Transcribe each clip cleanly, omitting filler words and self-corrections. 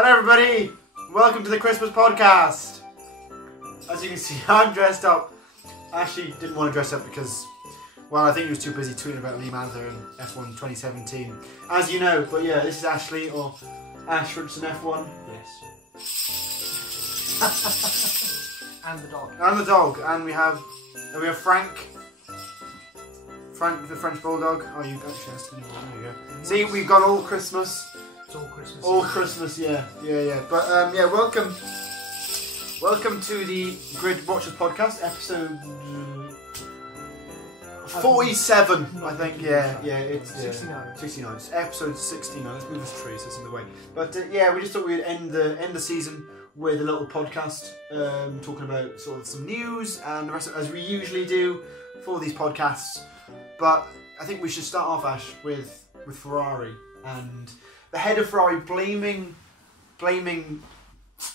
Hello everybody, welcome to the Christmas podcast. As you can see, I'm dressed up. Ashley didn't want to dress up because, well, I think he was too busy tweeting about Lee Mather and F1 2017. As you know, but yeah, this is Ashley, or Ash Richardson F1. Yes. And the dog. And the dog, and we have Frank. Frank the French Bulldog. Oh, you got chest. There you go. See, we've got all Christmas. It's all Christmas. All Christmas, yeah. But welcome to the Grid Watchers podcast, episode 47, I think. Yeah, it's 69. 69. It's episode 69. Let's move this tree so it's in the way. But we just thought we'd end the season with a little podcast, talking about sort of some news and the rest of it, as we usually do for these podcasts. But I think we should start off, Ash, with Ferrari and the head of Ferrari blaming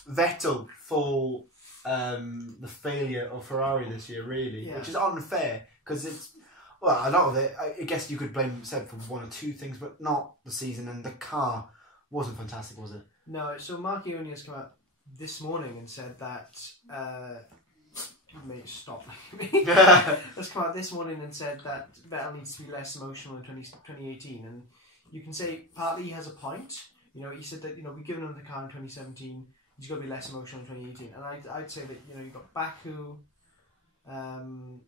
Vettel for the failure of Ferrari this year, really, which is unfair because it's, well, a lot of it, I guess you could blame Seb for one or two things, but not the season, and the car wasn't fantastic, was it? No, so Mark Ioni has come out this morning and said that mate, stop me. Has come out this morning and said that Vettel needs to be less emotional in 2018, and you can say partly he has a point. You know, he said that, you know, we've given him the car in 2017, he's got to be less emotional in 2018, and I'd say that, you know, you've got Baku and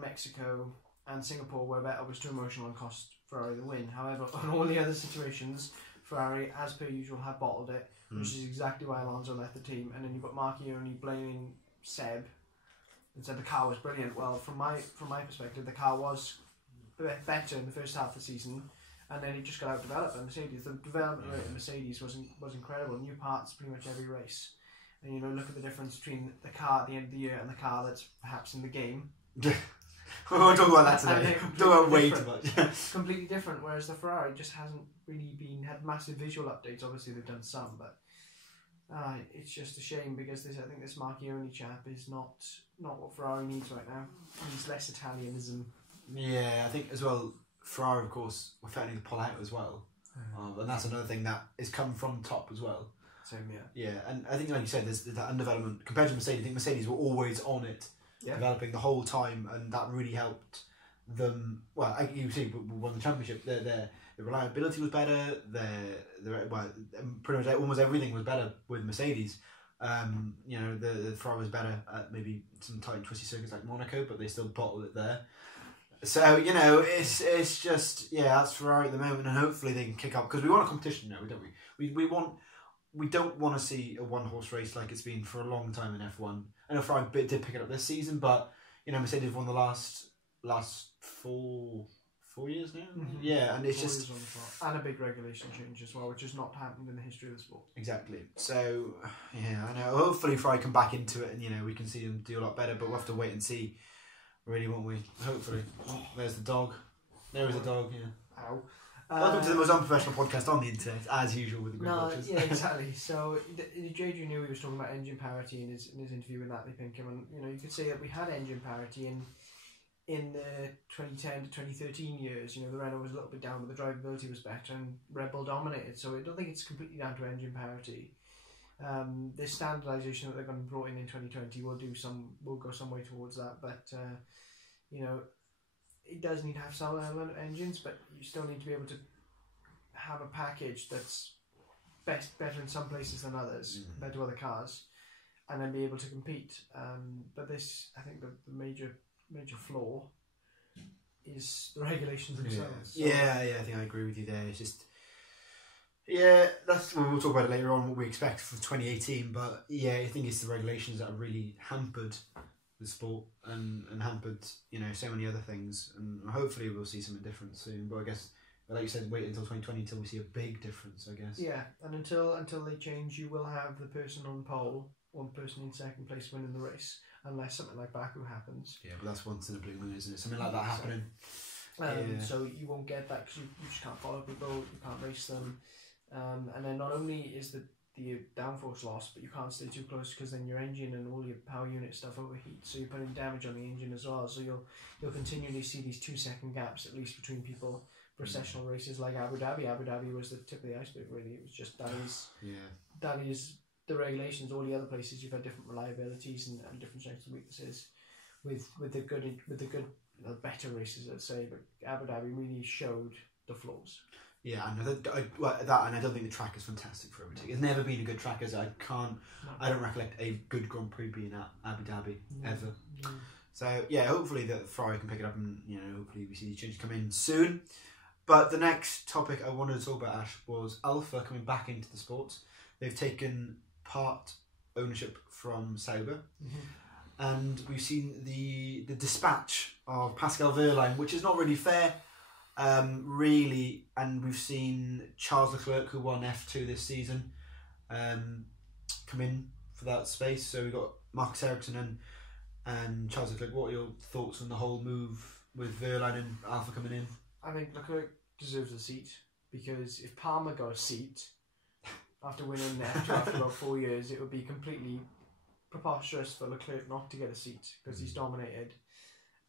Mexico and Singapore where Vettel was too emotional and cost Ferrari the win. However, on all the other situations, Ferrari, as per usual, have bottled it, which is exactly why Alonso left the team. And then you've got Mark Ioni blaming Seb and said the car was brilliant. Well, from my perspective, the car was better in the first half of the season, and then it just got outdeveloped by Mercedes. The development rate of Mercedes was incredible. New parts pretty much every race. And, you know, look at the difference between the car at the end of the year and the car that's perhaps in the game. We won't talk about that today. Don't about way too much. Completely different. Whereas the Ferrari just hasn't really had massive visual updates. Obviously, they've done some, but it's just a shame because I think this Mark Ioni chap is not what Ferrari needs right now. He needs less Italianism. Yeah, I think as well, Ferrari, of course, were threatening to pull out as well. And that's another thing that is come from top as well. Same, yeah. Yeah, and I think, like you said, there's that undevelopment. Compared to Mercedes, I think Mercedes were always on it, developing the whole time, and that really helped them. Well, you see, we won the championship. The reliability was better. Pretty much almost everything was better with Mercedes. You know, the Ferrari was better at maybe some tight and twisty circuits like Monaco, but they still bottled it there. So, you know, it's just, that's Ferrari at the moment, and hopefully they can kick up, because we want a competition now, don't we? We don't want to see a one-horse race like it's been for a long time in F1. I know Ferrari did pick it up this season, but, you know, Mercedes won the last 4 years now. Mm-hmm. Yeah, and it's just, and a big regulation change as well, which has not happened in the history of the sport. Exactly. So, yeah, I know. Hopefully Ferrari come back into it, and, you know, we can see them do a lot better, but we'll have to wait and see. Really, won't we? Hopefully. Oh, there's the dog. There is a dog, yeah. Ow. Welcome to the most unprofessional podcast on the internet, as usual with the Grid Watchers. Yeah, exactly. So, JJ knew he was talking about engine parity in his interview with Natalie Pinkham, and, you know, you could say that we had engine parity in the 2010 to 2013 years. You know, the Renault was a little bit down, but the drivability was better, and Red Bull dominated. So I don't think it's completely down to engine parity. This standardisation that they're going to be brought in 2020 will go some way towards that, but you know, it does need to have some element of engines, but you still need to be able to have a package that's better in some places than others, compared to other cars, and then be able to compete. But this, I think, the major flaw is the regulations themselves. Yeah, I think I agree with you there. It's just, that's we'll talk about it later on, what we expect for 2018. But I think it's the regulations that have really hampered the sport and hampered, you know, so many other things. And hopefully we'll see something different soon. But I guess, like you said, wait until 2020 until we see a big difference, I guess. Yeah, and until they change, you will have the person on pole, one person in second place winning the race, unless something like Baku happens. Yeah, but that's once in a blue moon, isn't it? Something like that happening. So you won't get that because you just can't follow people, you can't race them. And then not only is the downforce lost, but you can't stay too close because then your engine and all your power unit stuff overheats, so you're putting damage on the engine as well. So you'll continually see these 2-second gaps at least between people processional races like Abu Dhabi. Abu Dhabi was the tip of the iceberg, really. It was just that is the regulations. All the other places you've had different reliabilities and different strengths and weaknesses. With the better races, I'd say, but Abu Dhabi really showed the flaws. Yeah, and and I don't think the track is fantastic for overtaking. It's never been a good track, as I don't recollect a good Grand Prix being at Abu Dhabi ever. No. So yeah, hopefully that Ferrari can pick it up, and hopefully we see these changes come in soon. But the next topic I wanted to talk about, Ash, was Alfa coming back into the sport. They've taken part ownership from Sauber. And we've seen the dispatch of Pascal Wehrlein, which is not really fair, really. And we've seen Charles Leclerc, who won F2 this season, come in for that space. So we've got Marcus Ericsson and Charles Leclerc. What are your thoughts on the whole move with Wehrlein and Alfa coming in? I think Leclerc deserves a seat, because if Palmer got a seat after winning F2 after about 4 years, it would be completely preposterous for Leclerc not to get a seat, because he's dominated.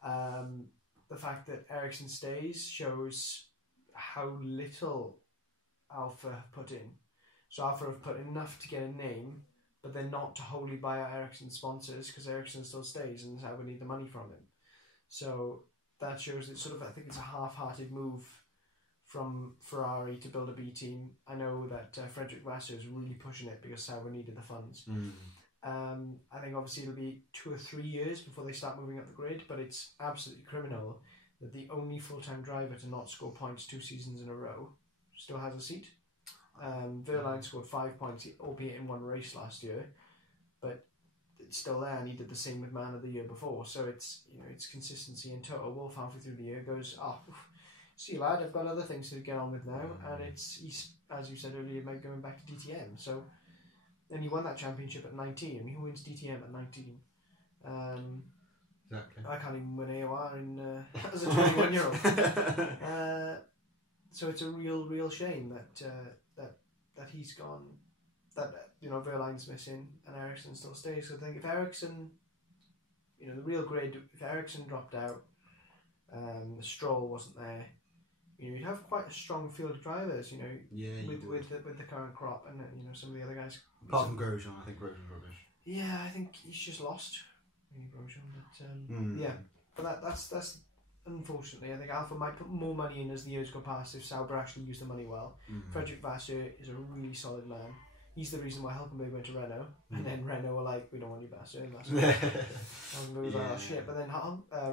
The fact that Ericsson stays shows how little Alfa have put in. So Alfa have put enough to get a name, but they're not to wholly buy out Ericsson's sponsors, because Ericsson still stays and Sauber need the money from him. So that shows that I think it's a half-hearted move from Ferrari to build a B team. I know that Frederick Vasseur is really pushing it because Sauber needed the funds. I think obviously it'll be 2 or 3 years before they start moving up the grid, but it's absolutely criminal that the only full-time driver to not score points 2 seasons in a row still has a seat. Wehrlein scored 5 points, albeit in 1 race last year, but it's still there, and he did the same with Man of the Year before. So it's it's consistency in total. Wolf halfway through the year goes, see you lad, I've got other things to get on with now, and he's, as you said earlier, maybe going back to DTM. So. And he won that championship at 19. I mean, who wins DTM at 19? Exactly. I can't even win AOR as a 21-year-old. So it's a real shame that he's gone. That Wehrlein's missing and Ericsson still stays. So I think if Ericsson, the real grade, if Ericsson dropped out, Stroll wasn't there, you'd have quite a strong field of drivers, with the current crop, and some of the other guys. Apart from Grosjean, I think Grosjean's rubbish. Yeah, I think he's just lost, Grosjean. But but that's unfortunately. I think Alfa might put more money in as the years go past if Sauber actually use the money well. Frederick Vasseur is a really solid man. He's the reason why Hülkenberg went to Renault, and then Renault were like, we don't want you, Vasseur. Hülkenberg was like, oh shit. But then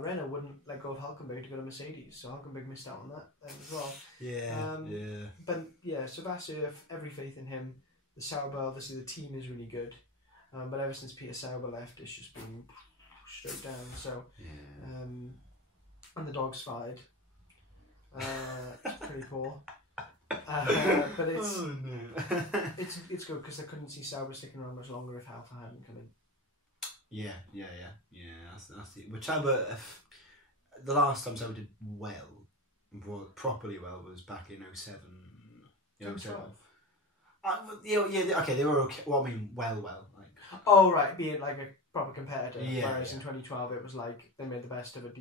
Renault wouldn't let go of Hülkenberg to go to Mercedes, so Hülkenberg missed out on that then as well. But yeah, so Vasseur, every faith in him. The Sauber, obviously the team is really good, but ever since Peter Sauber left, it's just been straight down. So, and the dog's fired. It's pretty poor. But it's it's good because I couldn't see Sauber sticking around much longer if Alfa hadn't come in. Yeah. That's the. But Sauber, the last time Sauber did properly well, was back in 07. Yeah, 07. Okay, they were okay. Well, I mean, well, like. Oh right, being like a proper competitor. Whereas in 2012 it was like they made the best of a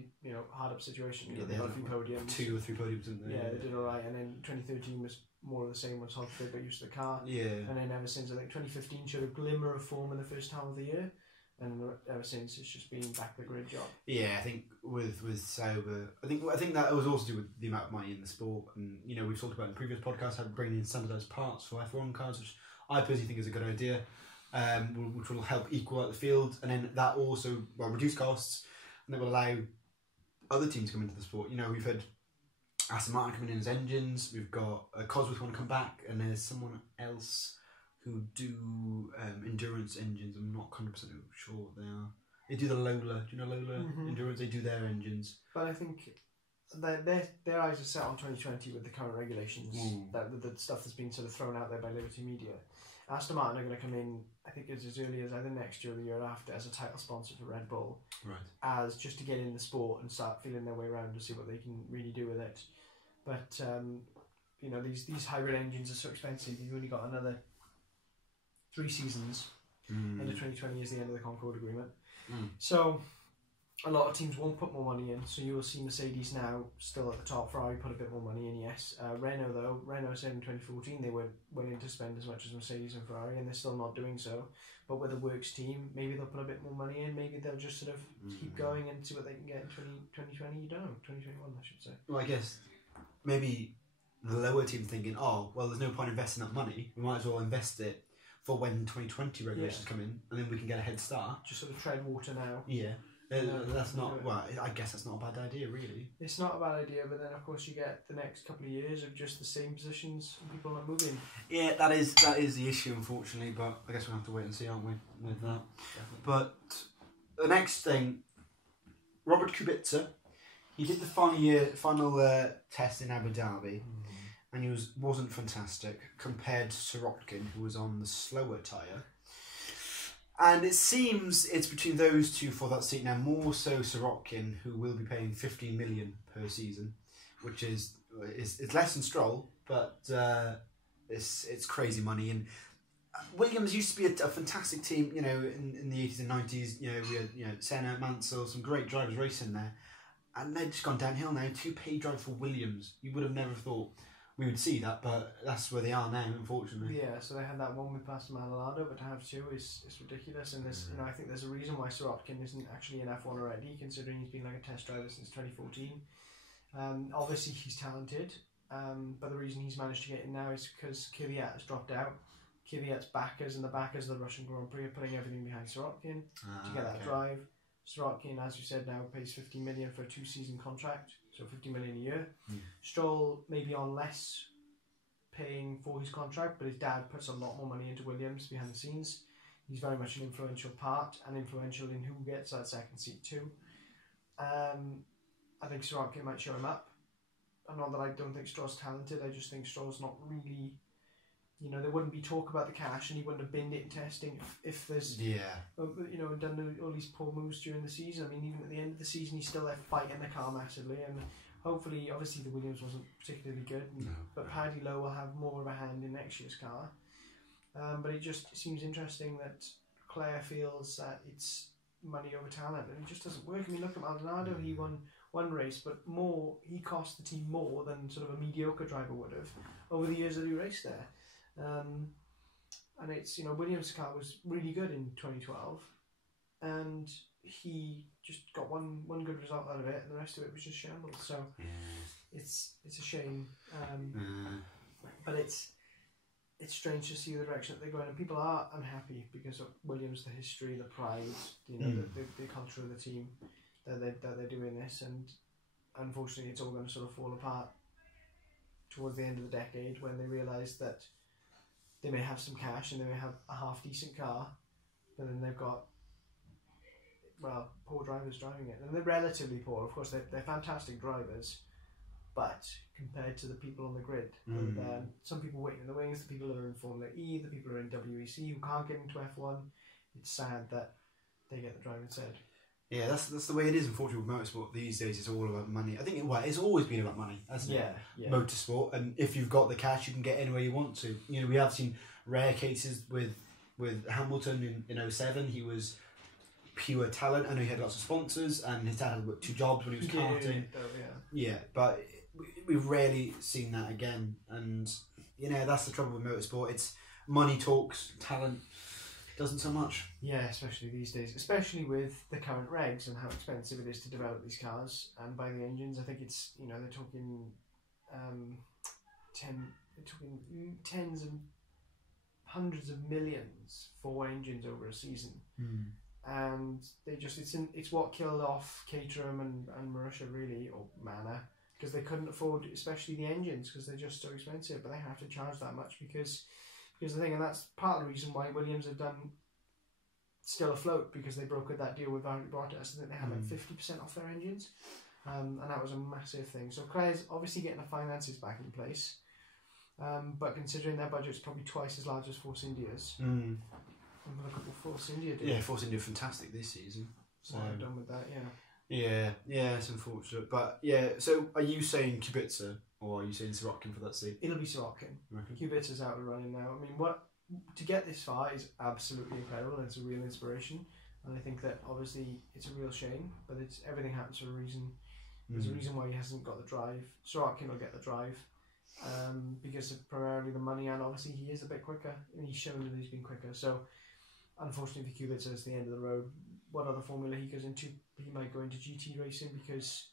hard up situation. They had a few podiums. 2 or 3 podiums, didn't they? Yeah, they did alright. And then 2013 was more of the same once Hülkenberg got used to the car. Yeah. And then ever since, I think 2015 showed a glimmer of form in the first half of the year. And ever since, it's just been back to the grid job. Yeah, I think with Sauber, I think that was also to do with the amount of money in the sport, and we've talked about in previous podcasts how bringing in standardised parts for F1 cars, which I personally think is a good idea, which will help equal out the field, and then that also reduce costs, and that will allow other teams to come into the sport. We've had Aston Martin coming in as engines, we've got Cosworth want to come back, and there's someone else who do endurance engines. I'm not 100% sure what they are. They do the Lola. Do you know Lola Endurance? They do their engines. But I think their eyes are set on 2020 with the current regulations. That the stuff that's been sort of thrown out there by Liberty Media. Aston Martin are going to come in, I think it's as early as either next year or the year after, as a title sponsor for Red Bull. Right. As just to get in the sport and start feeling their way around to see what they can really do with it. But these hybrid engines are so expensive. You've only got another 3 seasons. End of 2020 is the end of the Concord Agreement. So a lot of teams won't put more money in, so you will see Mercedes now still at the top. Ferrari put a bit more money in, yes. Renault said in 2014 they weren't willing to spend as much as Mercedes and Ferrari, and they're still not doing so. But with a works team, maybe they'll put a bit more money in, maybe they'll just sort of keep going and see what they can get in 2020, you don't know, 2021 I should say. Well, I guess maybe the lower team thinking, oh, well, there's no point investing that money, we might as well invest it for when 2020 regulations come in, and then we can get a head start. Just sort of tread water now. Yeah. That's not, well, I guess that's not a bad idea, really. It's not a bad idea, but then of course you get the next couple of years of just the same positions and people not moving. Yeah, that is the issue, unfortunately, but I guess we'll have to wait and see, aren't we, with that. Definitely. But the next thing, Robert Kubica, he did the final test in Abu Dhabi, and he wasn't fantastic compared to Sirotkin, who was on the slower tyre. And it seems it's between those two for that seat now, more so Sirotkin, who will be paying 15 million per season, which is it's less than Stroll, but it's crazy money. And Williams used to be a fantastic team, you know, in the 80s and 90s. You know, we had Senna, Mansell, some great drivers racing there, and they've just gone downhill now. 2 paid drivers for Williams. You would have never thought we would see that, but that's where they are now, unfortunately. Yeah, so they had that one with Pastor Maldonado, but to have 2 is ridiculous. And there's, I think there's a reason why Sirotkin isn't actually in F1 already, considering he's been like a test driver since 2014. Obviously he's talented, but the reason he's managed to get in now is because Kvyat has dropped out. Kvyat's backers and the backers of the Russian Grand Prix are putting everything behind Sirotkin to get that drive. Sirotkin, as you said, now pays 50 million for a 2-season contract, so 50 million a year. Stroll may be on less paying for his contract, but his dad puts a lot more money into Williams behind the scenes. He's very much an influential part and influential in who gets that second seat too. I think Sirotkin might show him up. And not that I don't think Stroll's talented, I just think Stroll's not really... You know, there wouldn't be talk about the cash, and he wouldn't have binned it in testing if there's, done all these poor moves during the season. I mean, even at the end of the season, he's still there fighting the car massively, and hopefully, obviously, the Williams wasn't particularly good, but Paddy Lowe will have more of a hand in next year's car. But it just seems interesting that Claire feels that it's money over talent, and it just doesn't work. I mean, look at Maldonado, he won one race, but he cost the team more than sort of a mediocre driver would have over the years that he raced there. And it's, Williams' car was really good in 2012, and he just got one good result out of it, and the rest of it was just shambles. So it's a shame, but it's strange to see the direction that they're going, and people are unhappy because of Williams, the history, the pride, the culture of the team that they're doing this, and unfortunately, it's all going to sort of fall apart towards the end of the decade when they realise that they may have some cash and they may have a half decent car, but then they've got, well, poor drivers driving it. And they're relatively poor, of course, they're fantastic drivers, but compared to the people on the grid, some people waiting in the wings, the people who are in Formula E, the people who are in WEC who can't get into F1, it's sad that they get the drive instead. Yeah, that's the way it is, unfortunately, with motorsport these days. It's all about money. I think it's always been about money, hasn't it? Yeah. Motorsport, and if you've got the cash, you can get anywhere you want to. We have seen rare cases with Hamilton in 2007. He was pure talent. I know he had lots of sponsors, and his dad had 2 jobs when he was karting. Yeah, but we've rarely seen that again. And that's the trouble with motorsport. It's money talks, talent doesn't so much. Yeah, especially these days, especially with the current regs and how expensive it is to develop these cars and buy the engines. I think it's they're talking tens and hundreds of millions for engines over a season, and it's what killed off Caterham and Marussia really, or Manor, because they couldn't afford especially the engines because they're just so expensive, but they have to charge that much because the thing, and that's part of the reason why Williams have done still afloat, because they brokered that deal with Valtteri Bottas, and they had like 50% off their engines, and that was a massive thing. So Claire's obviously getting the finances back in place, but considering their budget's probably twice as large as Force India's, and look at what Force India did. Yeah, Force India fantastic this season. So well done with that, Yeah, it's unfortunate, but yeah. So are you saying Kubica? Or are you saying Sirotkin for that seat? It'll be Sirotkin. Kubica's out and running now. I mean, to get this far is absolutely incredible, and it's a real inspiration. And I think that obviously it's a real shame, but it's everything happens for a reason. There's a reason why he hasn't got the drive. Sirotkin will get the drive because of primarily the money, and obviously he is a bit quicker, and he's shown that he's been quicker. So unfortunately for Kubica, it's the end of the road. What other formula he goes into? He might go into GT racing because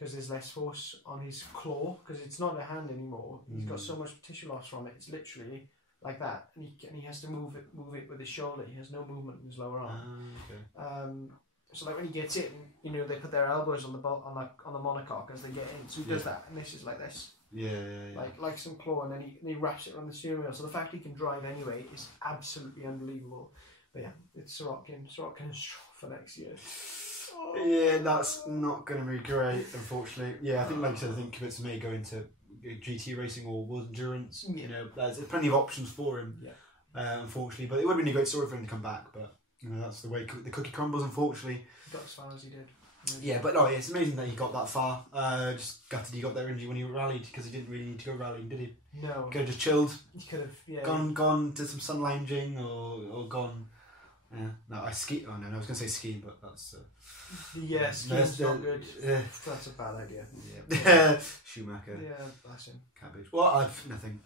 there's less force on his claw, because it's not a hand anymore. He's got so much tissue loss from it. It's literally like that, and he has to move it with his shoulder. He has no movement in his lower arm. So like when he gets in, you know, they put their elbows on the monocoque as they get in. So he does that, and this is like this. Like some claw, and then he wraps it around the steering wheel. So the fact he can drive anyway is absolutely unbelievable. But yeah, it's Sirotkin. Sirotkin is strong for next year. Yeah, that's not going to be great, unfortunately. Yeah, I think, like you said, I think Kubica may go into GT racing or world endurance. Yeah. You know, there's plenty of options for him. Yeah. Unfortunately, but it would have been a great story for him to come back. But you know, that's the way the cookie crumbles. Unfortunately, he got as far as he did. Yeah, but no, it's amazing that he got that far. Just gutted he got that injury when he rallied, because he didn't really need to go rallying, did he? No. He could have just chilled. He could have, yeah. Gone, did some sun lounging, or gone. Yeah, no, I ski. Oh no, I was going to say skiing, but that's. Yeah, skiing's not good. That's a bad idea. Yeah. Schumacher. Yeah, bless him. Cabbage. Well, I've nothing.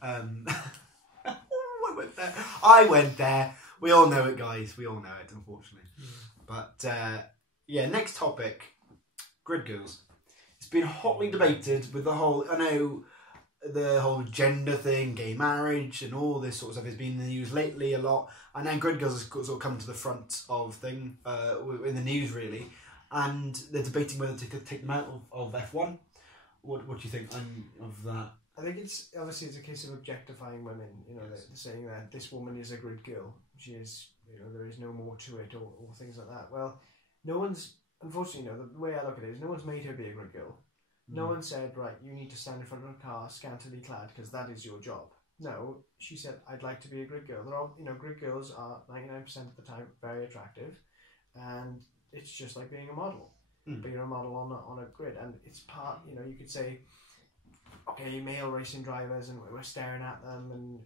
I went there. We all know it, guys. We all know it, unfortunately. But yeah, next topic: grid girls. It's been hotly debated with the whole. I know the whole gender thing, gay marriage, and all this sort of stuff has been in the news lately a lot. And then grid girls has sort of come to the front of thing in the news, really. And they're debating whether to take them out of F1. What do you think of that? I think it's obviously it's a case of objectifying women. You know, yes. They're saying that this woman is a grid girl. She is. You know, there is no more to it, or things like that. Well, no one's. Unfortunately, no. The way I look at it is, no one's made her be a grid girl. No one said, right, you need to stand in front of a car scantily clad because that is your job. No, she said, I'd like to be a grid girl. There are, you know, grid girls are 99% of the time very attractive, and it's just like being a model. Being a model on a grid, and it's part. You know, you could say, okay, male racing drivers, and we're staring at them, and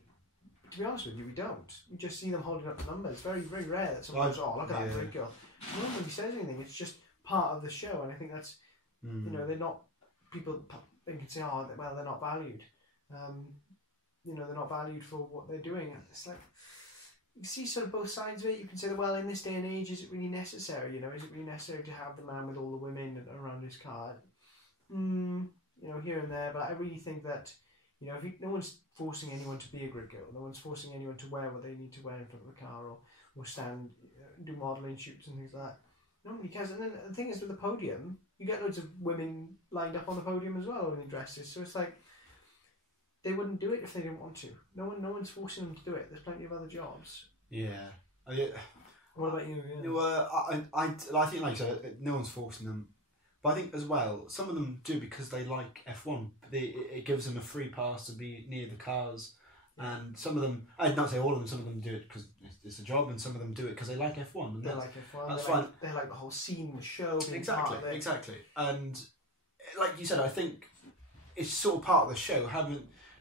to be honest with you, we don't. We just see them holding up the numbers. It's very, very rare that someone goes, oh, look at that grid girl. No one really says anything. It's just part of the show, and I think that's, you know, they're not. People think and say, oh, well, they're not valued. You know, they're not valued for what they're doing. And it's like, you see sort of both sides of it. You can say that, well, in this day and age, is it really necessary? You know, is it really necessary to have the man with all the women around his car? You know, here and there. But I really think that, you know, no one's forcing anyone to be a grid girl. No one's forcing anyone to wear what they need to wear in front of the car, or stand, do modelling shoots and things like that. Nobody cares. And then the thing is, with the podium, you get loads of women lined up on the podium as well in dresses. So it's like, they wouldn't do it if they didn't want to. No one's forcing them to do it. There's plenty of other jobs. Yeah. What about you? Yeah. Well, I think, like you said, no one's forcing them. But I think as well, some of them do because they like F1. It gives them a free pass to be near the cars. And some of them, I'd not say all of them, some of them do it because it's a job, and some of them do it because they like F1. And they like F1. That's fine. They like the whole scene, the show. Exactly. And like you said, I think it's sort of part of the show.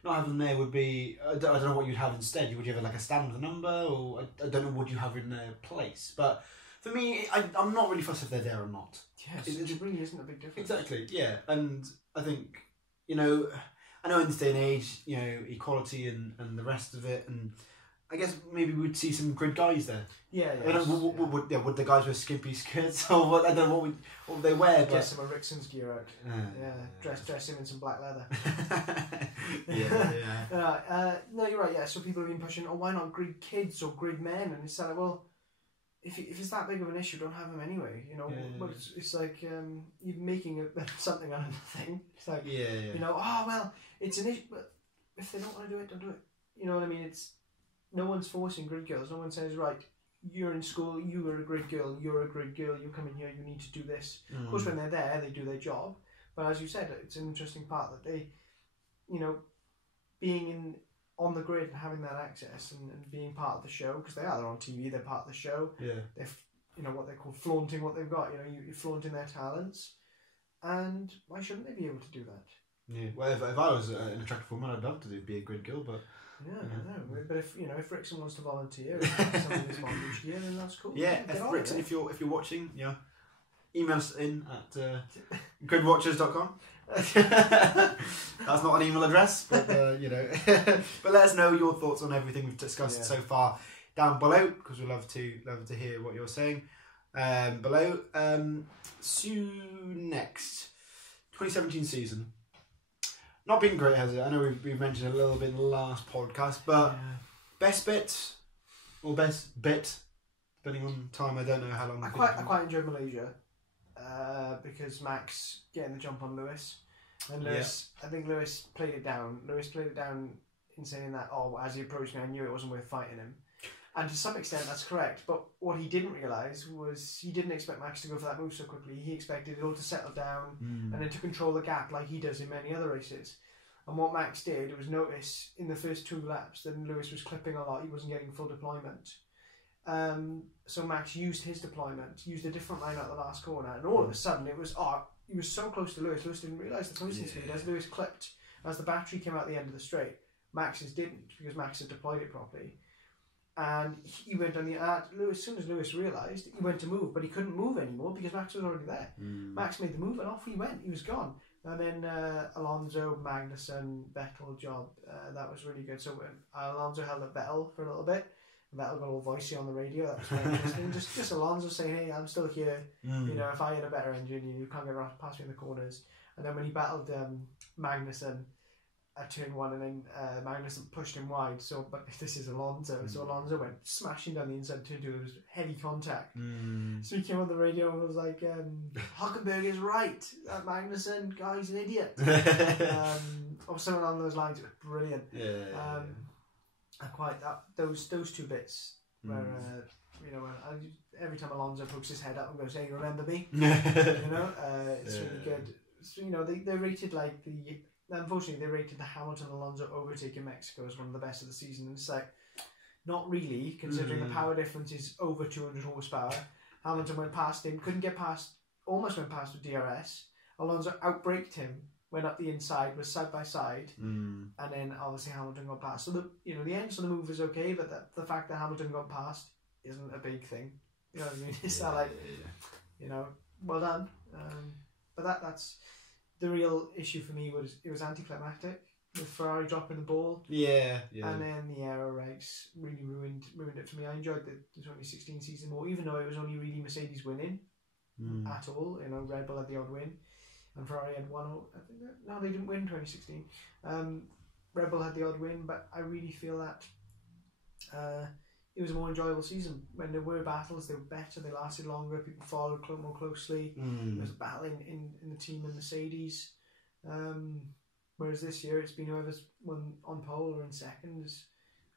Not having them there would be, I don't know what you'd have instead. Would you have like a stand with a number, or I don't know what you have in their place. But for me, I'm not really fussed if they're there or not. Yes, it really isn't a big difference. Exactly, yeah. And I think, you know, I know in this day and age, you know, equality and the rest of it, and I guess maybe we'd see some grid guys there. Yeah. I don't know, would the guys wear skimpy skirts, or what? I don't know what would they wear. Get some of Rixon's gear out. Dress him in some black leather. Yeah. No, you're right. Yeah, so people have been pushing. Oh, why not grid kids or grid men? And it's like, well, if it's that big of an issue, don't have them anyway. You know, but it's like you're making something out of nothing. It's like, you know, oh well, it's an issue, but if they don't want to do it, don't do it. You know what I mean? It's no one's forcing grid girls. No one says, right, you're in school, you are a grid girl, you're a grid girl, you come in here, you need to do this. Of course, when they're there, they do their job. But as you said, it's an interesting part that they, you know, being on the grid and having that access and being part of the show, because they're on TV, they're part of the show. Yeah. They're, you know, what they call flaunting what they've got. You know, you're flaunting their talents, and why shouldn't they be able to do that? Yeah. Well, if I was an attractive woman, I'd love to be a grid girl, but. Yeah, I know. But But if Rickson wants to volunteer and have some of his bondage gear, then that's cool. Yeah, if Rickson, if you're watching, email us in at gridwatchers.com. That's not an email address, but but let us know your thoughts on everything we've discussed so far down below, because we love to hear what you're saying below. See you next 2017 season. Not been great, has it? I know we've mentioned a little bit in the last podcast, but best bit or best bit, depending on time. I don't know how long. I quite enjoyed Malaysia because Max getting the jump on Lewis, and Lewis. I think Lewis played it down. Lewis played it down in saying that, as he approached me, I knew it wasn't worth fighting him. And to some extent, that's correct. But what he didn't realise was he didn't expect Max to go for that move so quickly. He expected it all to settle down and then to control the gap like he does in many other races. And what Max did was notice in the first 2 laps that Lewis was clipping a lot. He wasn't getting full deployment. So Max used his deployment, used a different line at the last corner. And all of a sudden, it was, he was so close to Lewis. Lewis didn't realise the closeness speed as Lewis clipped. As the battery came out the end of the straight, Max's didn't, because Max had deployed it properly. And he went on Lewis. As soon as Lewis realised, he went to move, but he couldn't move anymore because Max was already there. Max made the move and off he went. He was gone. And then Alonso, Magnussen, Vettel job. That was really good. So Alonso held up Vettel for a little bit. Vettel got all voicey on the radio. That was very interesting. Just Alonso saying, "Hey, I'm still here. If I had a better engine, you can't get past me in the corners." And then when he battled Magnussen at turn 1, and then Magnussen pushed him wide. But this is Alonso. So Alonso went smashing down the inside turn 2. There was heavy contact. So he came on the radio and was like, "Hülkenberg is right. That Magnussen guy's an idiot." Or something along those lines. It was brilliant. I quite those 2 bits where every time Alonso pokes his head up and goes, "Hey, remember me?" It's really good. So, they rated unfortunately, they rated the Hamilton-Alonso overtake in Mexico as one of the best of the season. And it's like, not really, considering the power difference is over 200 horsepower. Hamilton went past him, almost went past with DRS. Alonso outbraked him, went up the inside, was side by side, and then obviously Hamilton got past. So the end of the move is okay, but the fact that Hamilton got past isn't a big thing. You know what I mean? It's not like, well done. But that's the real issue for me. It was anticlimactic with Ferrari dropping the ball. Yeah. And then the aero regs really ruined it for me. I enjoyed the 2016 season more, even though it was only really Mercedes winning at all. Red Bull had the odd win, and Ferrari had one. I think no, they didn't win 2016. Red Bull had the odd win, but I really feel that it was a more enjoyable season. When there were battles, they were better, they lasted longer, people followed more closely. There was a battle in the team and Mercedes. Whereas this year, it's been whoever's won on pole or in seconds.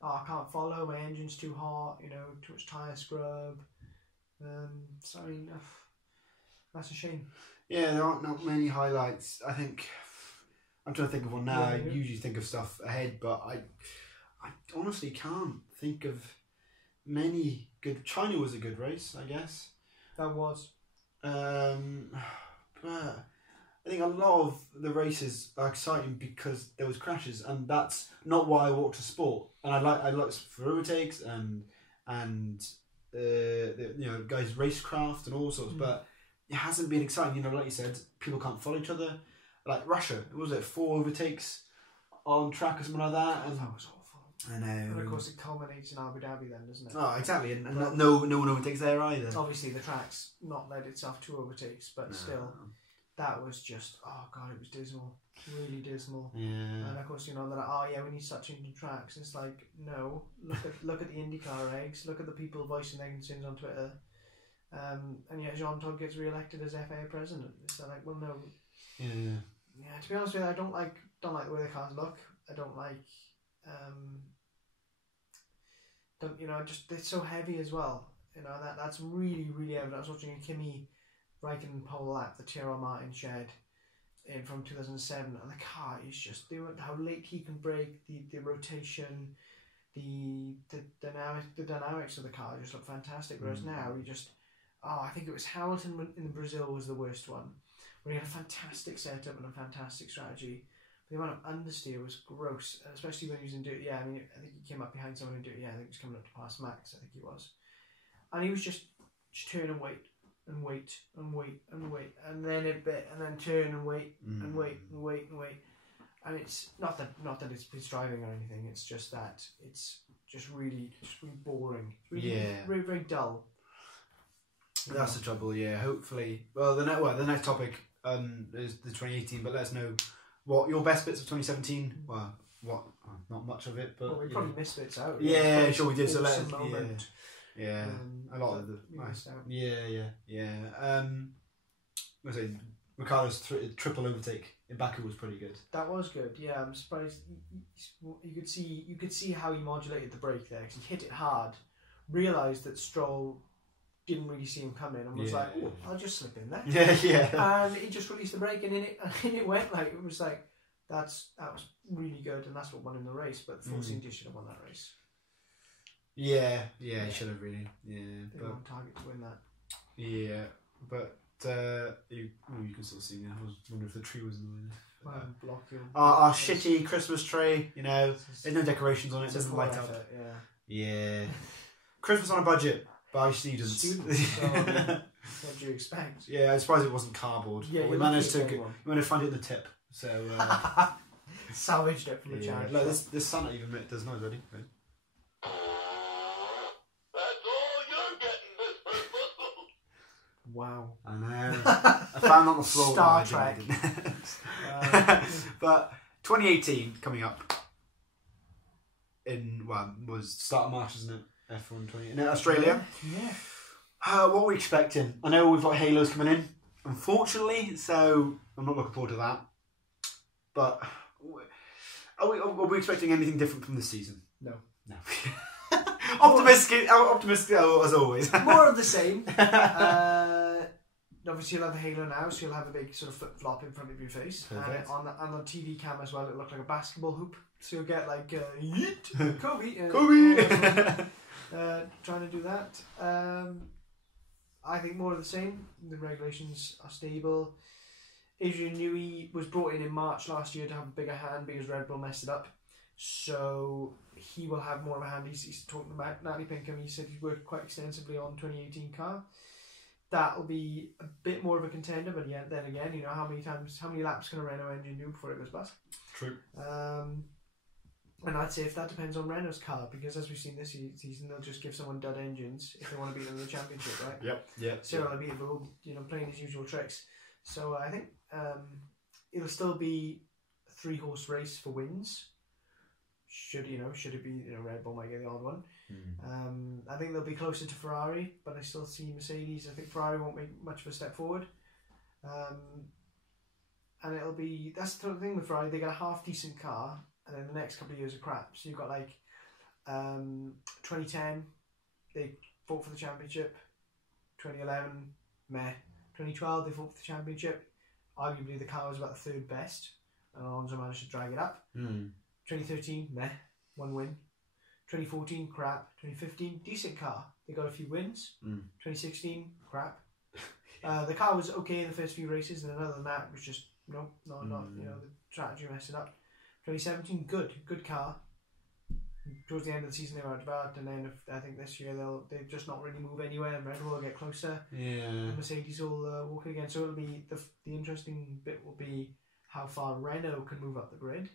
I can't follow, my engine's too hot, too much tyre scrub. So, I mean, that's a shame. Yeah, there aren't not many highlights. I think, I'm trying to think of one now. I usually think of stuff ahead, but I honestly can't think of many good. China was a good race, I guess. That was. But I think a lot of the races are exciting because there was crashes, and that's not why I watch a sport. And I like for overtakes and guys racecraft and all sorts, but it hasn't been exciting. Like you said, people can't follow each other. Like Russia, was it 4 overtakes on track or something like that? And that was awful. I know. And of course, it culminates in Abu Dhabi then, doesn't it? Oh, exactly. And no one overtakes there either. Obviously, the track's not led itself to overtakes, but still, that was just, it was dismal. Really dismal. Yeah. And of course, that, we need such into tracks. It's like, no, look at the IndyCar regs, look at the people voicing their concerns on Twitter. And yet Jean Todt gets re-elected as FIA president. It's like, well, no. Yeah. To be honest with you, I don't like the way the cars look. I don't like. It's so heavy as well. That's really, really evident. I was watching a Kimi Räikkönen pole lap, the Tyrrell Martin shed from 2007, and the car is just how late he can brake, the rotation, the dynamics of the car just look fantastic. Whereas now he just, I think it was Hamilton in Brazil was the worst one, where he had a fantastic setup and a fantastic strategy, The amount of understeer was gross, especially when he was in dirty air. I mean, I think he came up behind someone in dirty air. I think he was coming up to pass Max. I think he was, and he was just turn and wait and wait and wait and wait, and then a bit, and then turn and wait and wait and wait and wait. And it's not that it's driving or anything. It's just that it's just really boring. It's really, very, very dull. That's the trouble. Yeah. Hopefully, the next topic is the 2018. But let us know what your best bits of 2017. Well, not much of it, but we probably missed bits out. Yeah, sure we did. So let us yeah, a lot of the missed out. Yeah. I say Ricciardo's triple overtake in Baku was pretty good. That was good. Yeah, I'm surprised. You could see how he modulated the brake there because he hit it hard. Realised that Stroll didn't really see him coming and was like, "Oh, I'll just slip in there." Yeah. And he just released the brake and in it went like it was like that was really good and that's what won him the race. But Force India should have won that race. Yeah, he should have really. Yeah, they were on target to win that. Yeah, but you can still see me. I was wondering if the tree was in the way. Block your our shitty Christmas tree, there's no decorations on it. It doesn't light up. Yeah. Christmas on a budget by students. What do you expect? Yeah, I'm surprised it wasn't cardboard. Yeah, we managed to find it in the tip. So salvaged it from a charity. Look, this Santa even does noise. Ready? Wow. I know. I found on the floor. Star Trek. But 2018 coming up was start of March, isn't it? F1 20 in Australia. Yeah. What are we expecting? I know we've got Halos coming in, unfortunately, so I'm not looking forward to that. But are we expecting anything different from this season? No. Optimistic as always. More of the same. Obviously, you'll have the halo now, so you'll have a big sort of flip flop in front of your face. And on the TV cam as well, it'll look like a basketball hoop. So you'll get like yeet, Kobe. Trying to do that. I think more of the same. The regulations are stable. Adrian Newey was brought in March last year to have a bigger hand because Red Bull messed it up. So he will have more of a hand. He's talking about Natalie Pinkham. He said he worked quite extensively on 2018 car. That'll be a bit more of a contender, but yeah, then again, how many laps can a Renault engine do before it goes bust? True. And I'd say if that depends on Renault's car, because as we've seen this season, they'll just give someone dud engines if they want to beat them in the championship, right? Yep. Cyril Abiteboul, playing his usual tricks. So I think it'll still be a 3-horse race for wins. Should it be Red Bull might get the odd one. I think they'll be closer to Ferrari, but I still see Mercedes. I think Ferrari won't make much of a step forward. And that's the thing with Ferrari, they got a half decent car and then the next couple of years are crap. So you've got 2010 they fought for the championship, 2011 meh, 2012 they fought for the championship, arguably the car was about the third best and Alonso managed to drag it up. 2013 meh, 1 win. 2014 crap. 2015 decent car, they got a few wins. 2016 crap. The car was okay in the first few races and then other than that it was just not the strategy messed it up. 2017 good car. Towards the end of the season they were outdeveloped, and then I think this year they'll just not really move anywhere and Red Bull will get closer. And Mercedes will walk again, so it'll be the interesting bit will be how far Renault can move up the grid.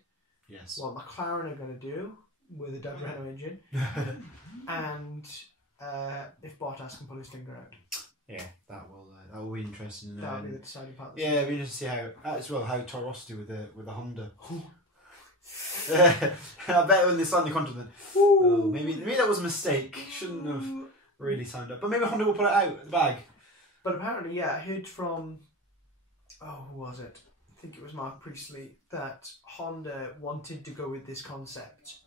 Yes. What McLaren are going to do with a dud Renault engine, and if Bottas can pull his finger out. Yeah, that will be interesting. That'll be the deciding part. Yeah, it'll be interesting to see how Toro Rosso do with the Honda. I bet when they signed the contract, then maybe that was a mistake. Shouldn't have really signed up. But maybe Honda will put it out of the bag. But apparently, I heard from who was it? I think it was Mark Priestley that Honda wanted to go with this concept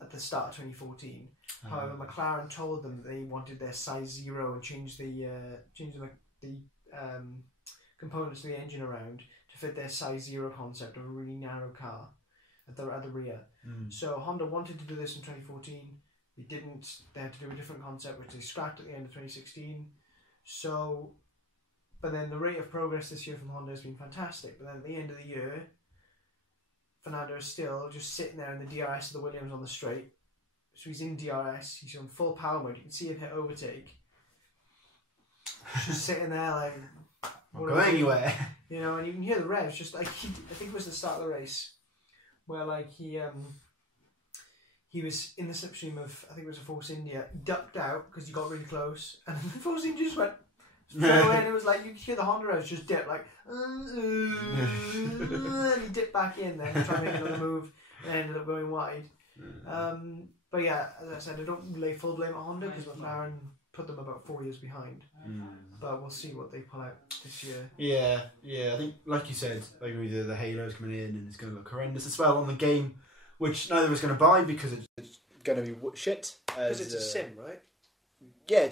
at the start of 2014. However, McLaren told them they wanted their size 0 and change the components of the engine around to fit their size 0 concept of a really narrow car at the rear. So Honda wanted to do this in 2014. They didn't. They had to do a different concept, which they scrapped at the end of 2016. So, but then the rate of progress this year from Honda has been fantastic. But then at the end of the year, Fernando is still just sitting there in the DRS of the Williams on the straight. So he's in DRS, he's on full power mode, you can see him hit overtake. Just sitting there like... Not going anywhere. You know, and you can hear the revs, just like, I think it was the start of the race, where like he was in the slipstream of, I think it was a Force India, he ducked out because he got really close, and the Force India just went straight away, and it was like, you could hear the Honda revs just dip, like, and he dipped back in then to try and make another move, and ended up going wide. But yeah, as I said, I don't lay full blame at Honda because McLaren put them about 4 years behind. But we'll see what they pull out this year. Yeah. I think, like you said, I agree with you, the halo's coming in and it's going to look horrendous as well on the game, which neither of us going to buy because it's going to be shit. Because it's a sim, right? Yeah, I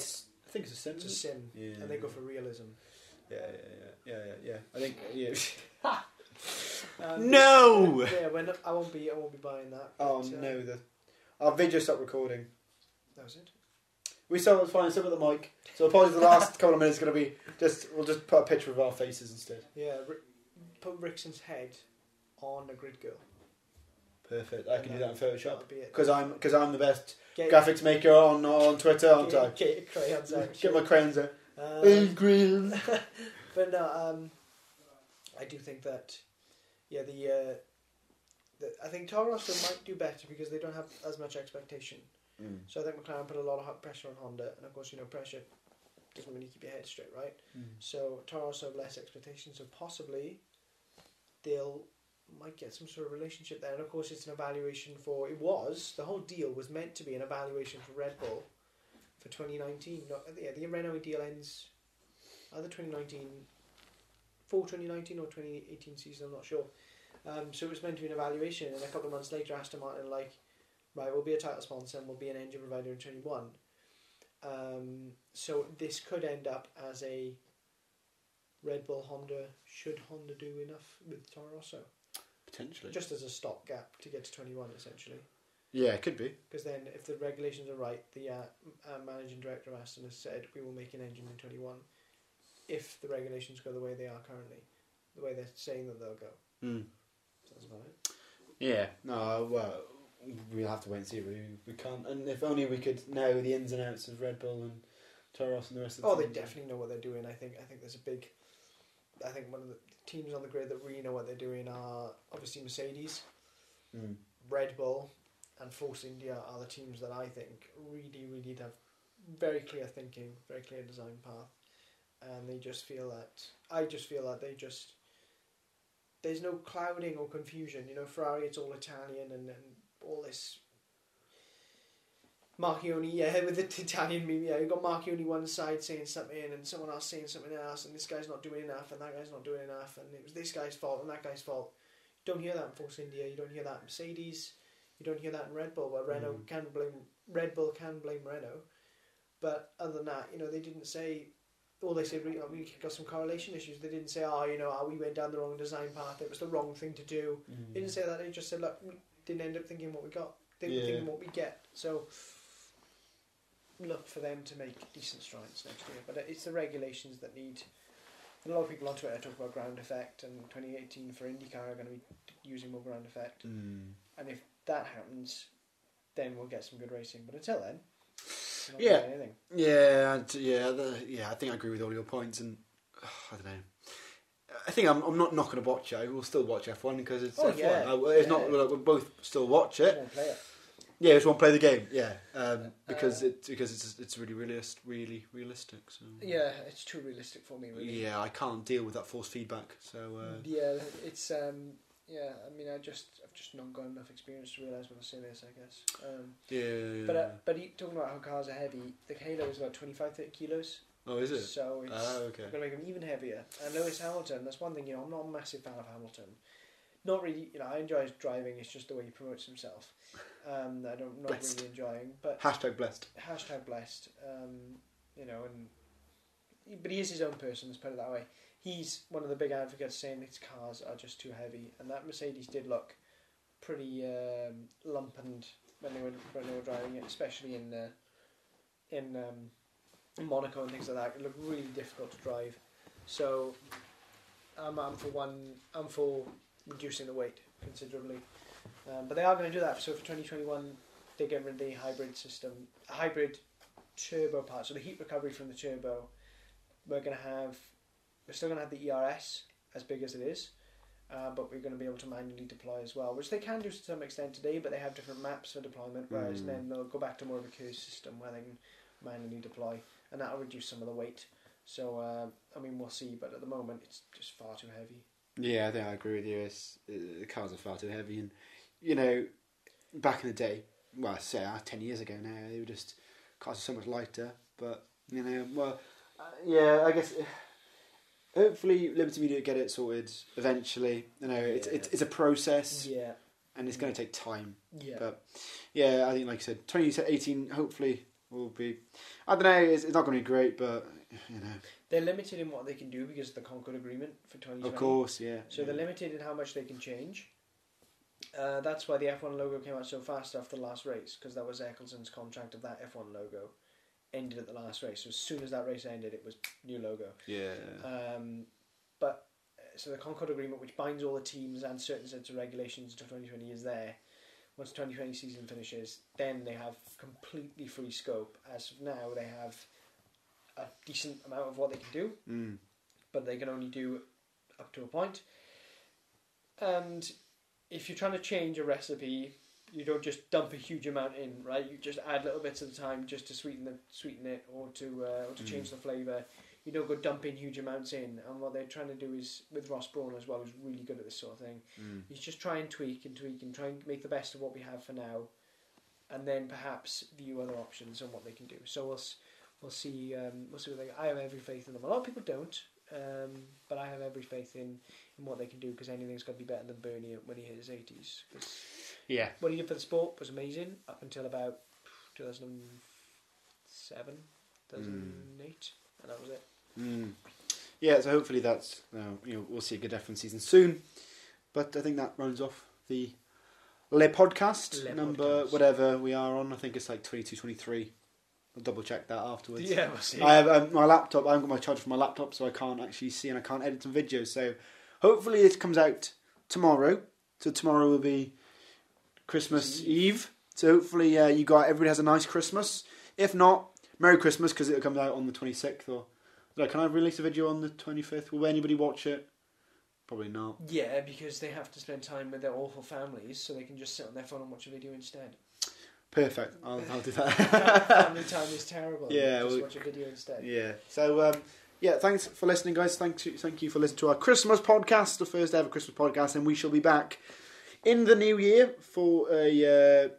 think it's a sim. It's a sim, and they go for realism. Yeah. I think, yeah. No! Yeah, I won't be buying that. Oh no, our video stopped recording. That was it. We still fine, still with the mic. So apologies, the last couple of minutes is going to be we'll just put a picture of our faces instead. Yeah, put Rickson's head on a grid girl. Perfect. I can do that in Photoshop because I'm the best graphics maker on Twitter. On time. Get your crayons out. Get my crayons out. Crayons. But no, I do think that I think Toro Rosso might do better because they don't have as much expectation. So I think McLaren put a lot of pressure on Honda, and of course, you know, pressure doesn't really keep your head straight, right? So Toro Rosso have less expectations, so possibly might get some sort of relationship there. And of course, it's an evaluation the whole deal was meant to be an evaluation for Red Bull for 2019. The Renault deal ends either 2019 or 2018 season, I'm not sure. So it was meant to be an evaluation, and a couple of months later, Aston Martin right, we'll be a title sponsor and we'll be an engine provider in 21. So this could end up as a Red Bull Honda. Should Honda do enough with Toro Rosso? Potentially. Just as a stopgap to get to 21, essentially. Yeah, it could be. Because then, if the regulations are right, the managing director of Aston has said we will make an engine in 21. If the regulations go the way they are currently, the way they're saying that they'll go. So that's about it. Yeah. No. Well, we'll have to wait and see. We can't. And if only we could know the ins and outs of Red Bull and Toro Rosso and the rest of the team. They definitely know what they're doing. I think there's a big... I think one of the teams on the grid that really know what they're doing are obviously Mercedes, Red Bull, and Force India are the teams that I think really, really have very clear thinking, very clear design path, and they just feel that... I just feel that there's no clouding or confusion. You know, Ferrari, it's all Italian and all this... Marchioni, with the Italian meme, you've got Marchioni one side saying something and someone else saying something else, and this guy's not doing enough and that guy's not doing enough, and it was this guy's fault and that guy's fault. You don't hear that in Force India, you don't hear that in Mercedes, you don't hear that in Red Bull, where Red Bull can blame Renault. But other than that, you know, they didn't say, all they said, we got some correlation issues. They didn't say, we went down the wrong design path, it was the wrong thing to do. They didn't say that, they just said, look, we didn't end up thinking what we got, they were thinking what we get. So look for them to make decent strides next year, but it's the regulations that need. A lot of people on Twitter talk about ground effect, and 2018 for IndyCar are going to be using more ground effect, and if that happens, then we'll get some good racing. But until then, we're not doing anything. I think I agree with all your points, and I don't know. I think I'm not going to watch it. I will still watch F1 because it's F1. We'll both still watch it. Won't play it. Yeah, just want to play the game. Yeah, because it's really realistic. So yeah, it's too realistic for me. Really. Yeah, I can't deal with that forced feedback. So it's I mean, I've just not got enough experience to realise what a sim is, I guess. But talking about how cars are heavy, the Halo is about 25-30 kilos. Oh, is it? So it's going to make them even heavier. And Lewis Hamilton, that's one thing. You know, I'm not a massive fan of Hamilton. Not really, you know, I enjoy his driving, it's just the way he promotes himself. I'm not really enjoying. But Hashtag blessed. You know, but he is his own person, let's put it that way. He's one of the big advocates saying his cars are just too heavy, and that Mercedes did look pretty lumpened when they were driving it, especially in Monaco and things like that. It looked really difficult to drive. So I'm for reducing the weight considerably. But they are going to do that. So for 2021, they get rid of the hybrid system, hybrid turbo part. So the heat recovery from the turbo, we're still going to have the ERS as big as it is, but we're going to be able to manually deploy as well, which they can do to some extent today, but they have different maps for deployment, whereas then they'll go back to more of a curse system where they can manually deploy, and that'll reduce some of the weight. So, we'll see, but at the moment, it's just far too heavy. Yeah, I think I agree with you. The cars are far too heavy, and, back in the day, 10 years ago now, they were just, cars are so much lighter, but, I guess, hopefully Liberty Media get it sorted eventually. It's a process, and it's going to take time. Yeah. But, I think, like you said, 2018, hopefully, will be, I don't know, it's not going to be great, but, They're limited in what they can do because of the Concord Agreement for 2020. Of course, yeah. So they're limited in how much they can change. That's why the F1 logo came out so fast after the last race, because that was Eccleston's contract of that F1 logo ended at the last race. So as soon as that race ended, it was new logo. Yeah. So the Concord Agreement, which binds all the teams and certain sets of regulations to 2020, is there. Once the 2020 season finishes, then they have completely free scope. As of now, they have a decent amount of what they can do, but they can only do up to a point. And if you're trying to change a recipe, you don't just dump a huge amount in, right? You just add little bits at a time just to sweeten it, or to change the flavour. You don't go dumping huge amounts in. And what they're trying to do is, with Ross Brawn as well, who's really good at this sort of thing, is just try and tweak and try and make the best of what we have for now, and then perhaps view other options on what they can do. So we'll see. We'll see what I have every faith in them. A lot of people don't, but I have every faith in what they can do, because anything's got to be better than Bernie when he hit his 80s. Yeah. What he did for the sport was amazing up until about 2007, 2008, and that was it. Yeah, so hopefully that's we'll see a good F1 season soon. But I think that rounds off the Le Podcast number whatever we are on. I think it's like 22, 23. I'll double check that afterwards. Yeah, we'll see. I have my laptop. I haven't got my charger for my laptop, so I can't actually see and I can't edit some videos. So hopefully it comes out tomorrow. So tomorrow will be Christmas Eve. So hopefully everybody has a nice Christmas. If not, Merry Christmas, because it'll come out on the 26th. Or can I release a video on the 25th? Will anybody watch it? Probably not. Yeah, because they have to spend time with their awful families, so they can just sit on their phone and watch a video instead. Perfect. I'll do that. Family time is terrible. Yeah, just watch a video instead. Yeah. So thanks for listening, guys. Thank you for listening to our Christmas podcast, the first ever Christmas podcast, and we shall be back in the new year for a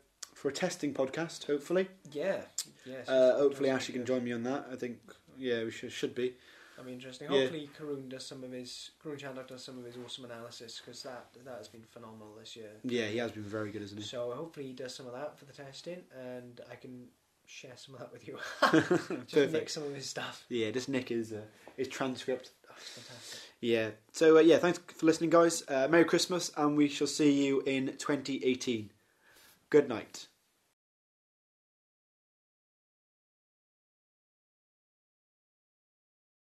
testing podcast, hopefully. Yeah. Yes. Hopefully Ashley can join me on that. I think we should be. That'll be interesting. Hopefully Karun Chandok does some of his awesome analysis, because that has been phenomenal this year. Yeah, he has been very good, hasn't he? So hopefully he does some of that for the testing, and I can share some of that with you. Just nick some of his stuff. Yeah, just nick his transcript. Oh, it's fantastic. Yeah. So thanks for listening, guys. Merry Christmas, and we shall see you in 2018. Good night.